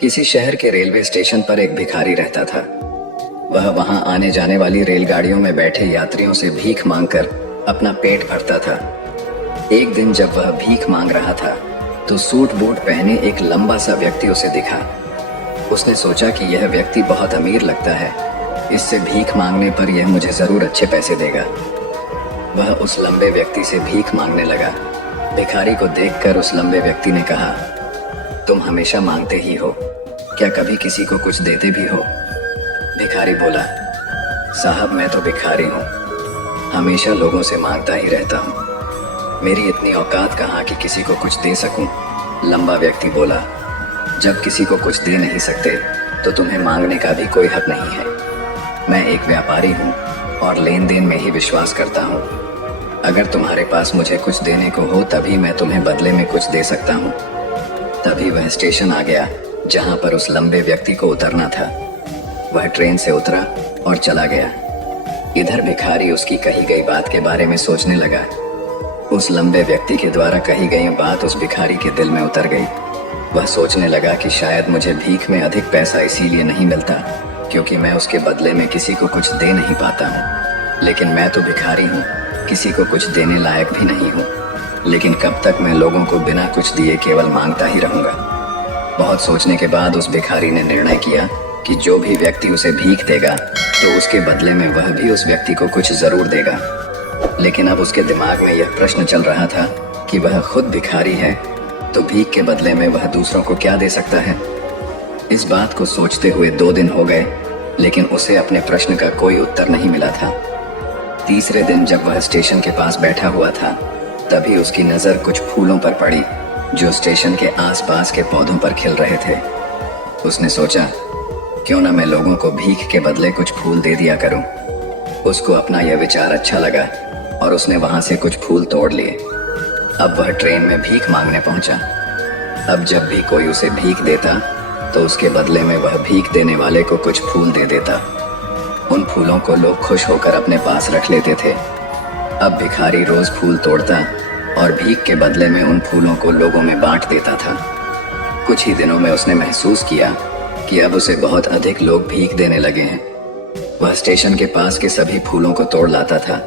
किसी शहर के रेलवे स्टेशन पर एक भिखारी रहता था। वह वहां आने जाने वाली रेलगाड़ियों में बैठे यात्रियों से भीख मांगकर अपना पेट भरता था। एक दिन जब वह भीख मांग रहा था तो सूट बूट पहने एक लंबा सा व्यक्ति उसे दिखा। उसने सोचा कि यह व्यक्ति बहुत अमीर लगता है, इससे भीख मांगने पर यह मुझे जरूर अच्छे पैसे देगा। वह उस लंबे व्यक्ति से भीख मांगने लगा। भिखारी को देखकर उस लंबे व्यक्ति ने कहा, तुम हमेशा मांगते ही हो, क्या कभी किसी को कुछ देते भी हो? भिखारी बोला, साहब मैं तो भिखारी हूँ, हमेशा लोगों से मांगता ही रहता हूँ, मेरी इतनी औकात कहाँ कि किसी को कुछ दे सकूं। लंबा व्यक्ति बोला, जब किसी को कुछ दे नहीं सकते तो तुम्हें मांगने का भी कोई हक नहीं है। मैं एक व्यापारी हूँ और लेन देन में ही विश्वास करता हूँ। अगर तुम्हारे पास मुझे कुछ देने को हो तभी मैं तुम्हें बदले में कुछ दे सकता हूँ। तभी वह स्टेशन आ गया जहाँ पर उस लंबे व्यक्ति को उतरना था। वह ट्रेन से उतरा और चला गया। इधर भिखारी उसकी कही गई बात के बारे में सोचने लगा। उस लंबे व्यक्ति के द्वारा कही गई बात उस भिखारी के दिल में उतर गई। वह सोचने लगा कि शायद मुझे भीख में अधिक पैसा इसीलिए नहीं मिलता क्योंकि मैं उसके बदले में किसी को कुछ दे नहीं पाता हूँ। लेकिन मैं तो भिखारी हूँ, किसी को कुछ देने लायक भी नहीं हूँ। लेकिन कब तक मैं लोगों को बिना कुछ दिए केवल मांगता ही रहूंगा। बहुत सोचने के बाद उस भिखारी ने निर्णय किया कि जो भी व्यक्ति उसे भीख देगा तो उसके बदले में वह भी उस व्यक्ति को कुछ जरूर देगा। लेकिन अब उसके दिमाग में यह प्रश्न चल रहा था कि वह खुद भिखारी है तो भीख के बदले में वह दूसरों को क्या दे सकता है। इस बात को सोचते हुए 2 दिन हो गए, लेकिन उसे अपने प्रश्न का कोई उत्तर नहीं मिला था। तीसरे दिन जब वह स्टेशन के पास बैठा हुआ था तभी उसकी नजर कुछ फूलों पर पड़ी जो स्टेशन के आसपास के पौधों पर खिल रहे थे। उसने सोचा, क्यों ना मैं लोगों को भीख के बदले कुछ फूल दे दिया करूं। उसको अपना यह विचार अच्छा लगा और उसने वहां से कुछ फूल तोड़ लिए। अब वह ट्रेन में भीख मांगने पहुंचा। अब जब भी कोई उसे भीख देता तो उसके बदले में वह भीख देने वाले को कुछ फूल दे देता। उन फूलों को लोग खुश होकर अपने पास रख लेते थे। अब भिखारी रोज फूल तोड़ता और भीख के बदले में उन फूलों को लोगों में बांट देता था। कुछ ही दिनों में उसने महसूस किया कि अब उसे बहुत अधिक लोग भीख देने लगे हैं। वह स्टेशन के पास के सभी फूलों को तोड़ लाता था।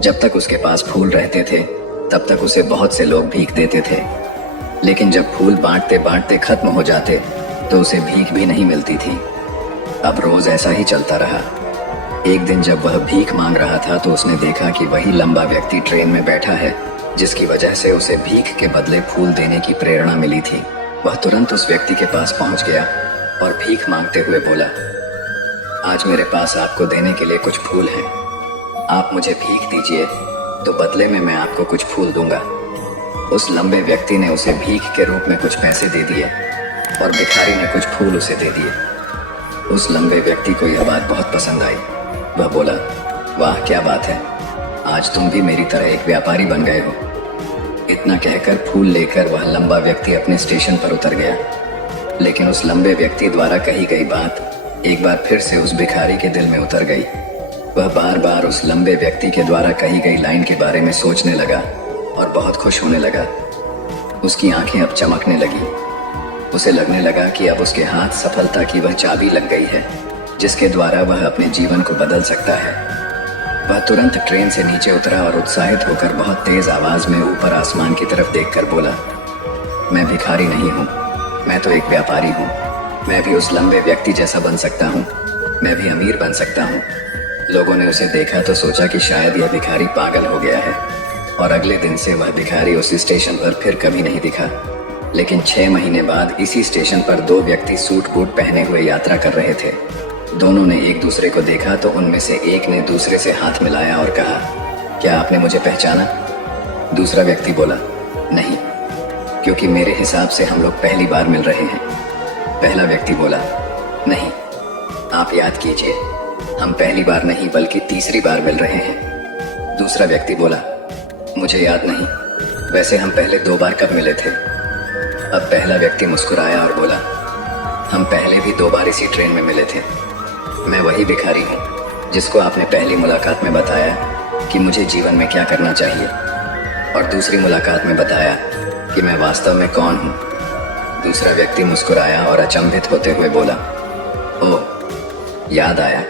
जब तक उसके पास फूल रहते थे तब तक उसे बहुत से लोग भीख देते थे। लेकिन जब फूल बांटते बांटते खत्म हो जाते तो उसे भीख भी नहीं मिलती थी। अब रोज ऐसा ही चलता रहा। एक दिन जब वह भीख मांग रहा था तो उसने देखा कि वही लंबा व्यक्ति ट्रेन में बैठा है जिसकी वजह से उसे भीख के बदले फूल देने की प्रेरणा मिली थी। वह तुरंत उस व्यक्ति के पास पहुंच गया और भीख मांगते हुए बोला, आज मेरे पास आपको देने के लिए कुछ फूल हैं। आप मुझे भीख दीजिए तो बदले में मैं आपको कुछ फूल दूंगा। उस लंबे व्यक्ति ने उसे भीख के रूप में कुछ पैसे दे दिए और भिखारी ने कुछ फूल उसे दे दिए। उस लंबे व्यक्ति को यह बात बहुत पसंद आई। वह बोला, वाह क्या बात है, आज तुम भी मेरी तरह एक व्यापारी बन गए हो। इतना कहकर फूल लेकर वह लंबा व्यक्ति अपने स्टेशन पर उतर गया। लेकिन उस लंबे व्यक्ति द्वारा कही गई बात एक बार फिर से उस भिखारी के दिल में उतर गई। वह बार बार उस लंबे व्यक्ति के द्वारा कही गई लाइन के बारे में सोचने लगा और बहुत खुश होने लगा। उसकी आंखें अब चमकने लगी। उसे लगने लगा कि अब उसके हाथ सफलता की वह चाबी लग गई है जिसके द्वारा वह अपने जीवन को बदल सकता है। वह तुरंत ट्रेन से नीचे उतरा और उत्साहित होकर बहुत तेज आवाज में ऊपर आसमान की तरफ देखकर बोला, मैं भिखारी नहीं हूँ, मैं तो एक व्यापारी हूँ। मैं भी उस लंबे व्यक्ति जैसा बन सकता हूँ, मैं भी अमीर बन सकता हूँ। लोगों ने उसे देखा तो सोचा कि शायद यह भिखारी पागल हो गया है और अगले दिन से वह भिखारी उस स्टेशन पर फिर कभी नहीं दिखा। लेकिन 6 महीने बाद इसी स्टेशन पर 2 व्यक्ति सूट बूट पहने हुए यात्रा कर रहे थे। दोनों ने एक दूसरे को देखा तो उनमें से एक ने दूसरे से हाथ मिलाया और कहा, क्या आपने मुझे पहचाना? दूसरा व्यक्ति बोला, नहीं, क्योंकि मेरे हिसाब से हम लोग पहली बार मिल रहे हैं। पहला व्यक्ति बोला, नहीं, आप याद कीजिए, हम पहली बार नहीं बल्कि तीसरी बार मिल रहे हैं। दूसरा व्यक्ति बोला, मुझे याद नहीं, वैसे हम पहले 2 बार कब मिले थे? अब पहला व्यक्ति मुस्कुराया और बोला, हम पहले भी 2 बार इसी ट्रेन में मिले थे। मैं वही भिखारी हूँ जिसको आपने पहली मुलाकात में बताया कि मुझे जीवन में क्या करना चाहिए और दूसरी मुलाकात में बताया कि मैं वास्तव में कौन हूँ। दूसरा व्यक्ति मुस्कुराया और अचंभित होते हुए बोला, ओह, याद आया,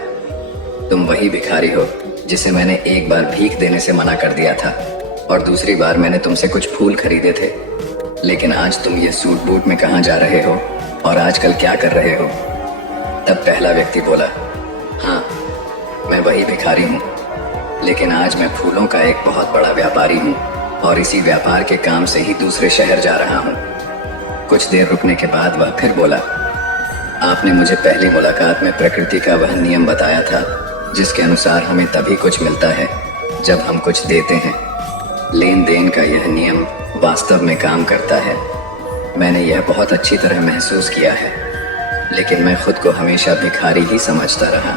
तुम वही भिखारी हो जिसे मैंने एक बार भीख देने से मना कर दिया था और दूसरी बार मैंने तुमसे कुछ फूल खरीदे थे। लेकिन आज तुम ये सूट बूट में कहाँ जा रहे हो और आजकल क्या कर रहे हो? तब पहला व्यक्ति बोला, हाँ, मैं वही भिखारी हूँ, लेकिन आज मैं फूलों का एक बहुत बड़ा व्यापारी हूँ और इसी व्यापार के काम से ही दूसरे शहर जा रहा हूँ। कुछ देर रुकने के बाद वह फिर बोला, आपने मुझे पहली मुलाकात में प्रकृति का वह नियम बताया था जिसके अनुसार हमें तभी कुछ मिलता है जब हम कुछ देते हैं। लेन देन का यह नियम वास्तव में काम करता है। मैंने यह बहुत अच्छी तरह महसूस किया है, लेकिन मैं खुद को हमेशा भिखारी ही समझता रहा।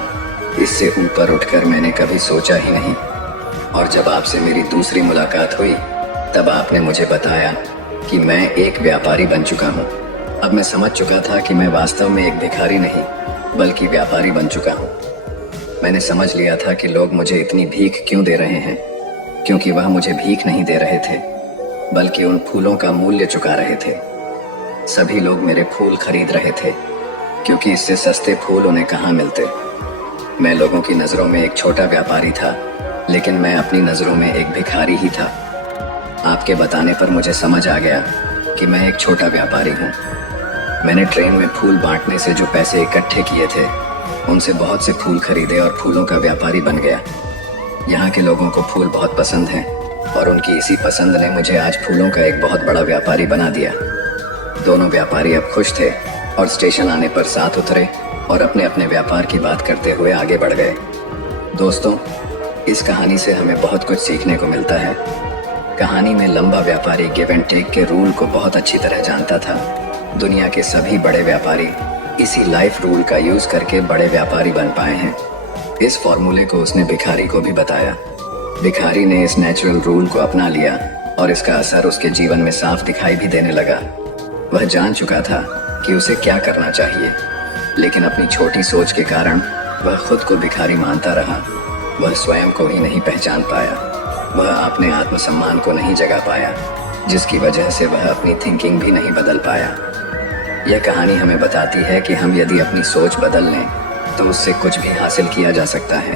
इससे ऊपर उठकर मैंने कभी सोचा ही नहीं। और जब आपसे मेरी दूसरी मुलाकात हुई तब आपने मुझे बताया कि मैं एक व्यापारी बन चुका हूँ। अब मैं समझ चुका था कि मैं वास्तव में एक भिखारी नहीं बल्कि व्यापारी बन चुका हूँ। मैंने समझ लिया था कि लोग मुझे इतनी भीख क्यों दे रहे हैं, क्योंकि वह मुझे भीख नहीं दे रहे थे बल्कि उन फूलों का मूल्य चुका रहे थे। सभी लोग मेरे फूल खरीद रहे थे क्योंकि इससे सस्ते फूल उन्हें कहाँ मिलते। मैं लोगों की नज़रों में एक छोटा व्यापारी था, लेकिन मैं अपनी नज़रों में एक भिखारी ही था। आपके बताने पर मुझे समझ आ गया कि मैं एक छोटा व्यापारी हूँ। मैंने ट्रेन में फूल बांटने से जो पैसे इकट्ठे किए थे उनसे बहुत से फूल खरीदे और फूलों का व्यापारी बन गया। यहाँ के लोगों को फूल बहुत पसंद हैं और उनकी इसी पसंद ने मुझे आज फूलों का एक बहुत बड़ा व्यापारी बना दिया। दोनों व्यापारी अब खुश थे और स्टेशन आने पर साथ उतरे और अपने अपने व्यापार की बात करते हुए आगे बढ़ गए। दोस्तों, इस कहानी से हमें बहुत कुछ सीखने को मिलता है। कहानी में लंबा व्यापारी गिव एंड टेक के रूल को बहुत अच्छी तरह जानता था। दुनिया के सभी बड़े व्यापारी इसी लाइफ रूल का यूज करके बड़े व्यापारी बन पाए हैं। इस फॉर्मूले को उसने भिखारी को भी बताया। भिखारी ने इस नेचुरल रूल को अपना लिया और इसका असर उसके जीवन में साफ दिखाई भी देने लगा। वह जान चुका था कि उसे क्या करना चाहिए, लेकिन अपनी छोटी सोच के कारण वह खुद को भिखारी मानता रहा। वह स्वयं को ही नहीं पहचान पाया। वह अपने आत्मसम्मान को नहीं जगा पाया, जिसकी वजह से वह अपनी थिंकिंग भी नहीं बदल पाया। यह कहानी हमें बताती है कि हम यदि अपनी सोच बदल लें तो उससे कुछ भी हासिल किया जा सकता है।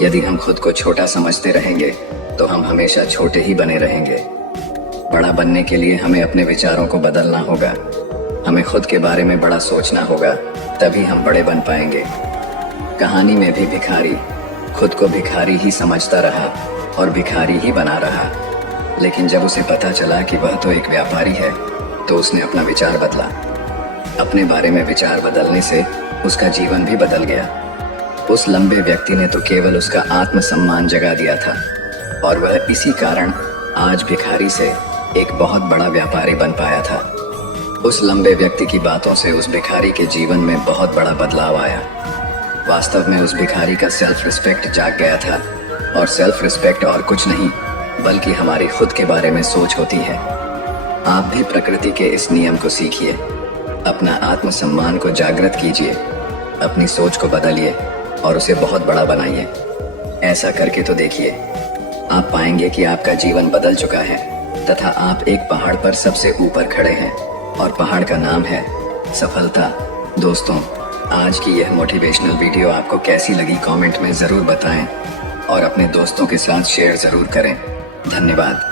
यदि हम खुद को छोटा समझते रहेंगे तो हम हमेशा छोटे ही बने रहेंगे। बड़ा बनने के लिए हमें अपने विचारों को बदलना होगा। हमें खुद के बारे में बड़ा सोचना होगा, तभी हम बड़े बन पाएंगे। कहानी में भी भिखारी खुद को भिखारी ही समझता रहा और भिखारी ही बना रहा, लेकिन जब उसे पता चला कि वह तो एक व्यापारी है तो उसने अपना विचार बदला। अपने बारे में विचार बदलने से उसका जीवन भी बदल गया। उस लंबे व्यक्ति ने तो केवल उसका आत्मसम्मान जगा दिया था और वह इसी कारण आज भिखारी से एक बहुत बड़ा व्यापारी बन पाया था। उस लंबे व्यक्ति की बातों से उस भिखारी के जीवन में बहुत बड़ा बदलाव आया। वास्तव में उस भिखारी का सेल्फ रिस्पेक्ट जाग गया था, और सेल्फ रिस्पेक्ट और कुछ नहीं बल्कि हमारी खुद के बारे में सोच होती है। आप भी प्रकृति के इस नियम को सीखिए, अपना आत्मसम्मान को जागृत कीजिए, अपनी सोच को बदलिए और उसे बहुत बड़ा बनाइए। ऐसा करके तो देखिए, आप पाएंगे कि आपका जीवन बदल चुका है तथा आप एक पहाड़ पर सबसे ऊपर खड़े हैं और पहाड़ का नाम है सफलता। दोस्तों, आज की यह मोटिवेशनल वीडियो आपको कैसी लगी कमेंट में ज़रूर बताएं और अपने दोस्तों के साथ शेयर ज़रूर करें। धन्यवाद।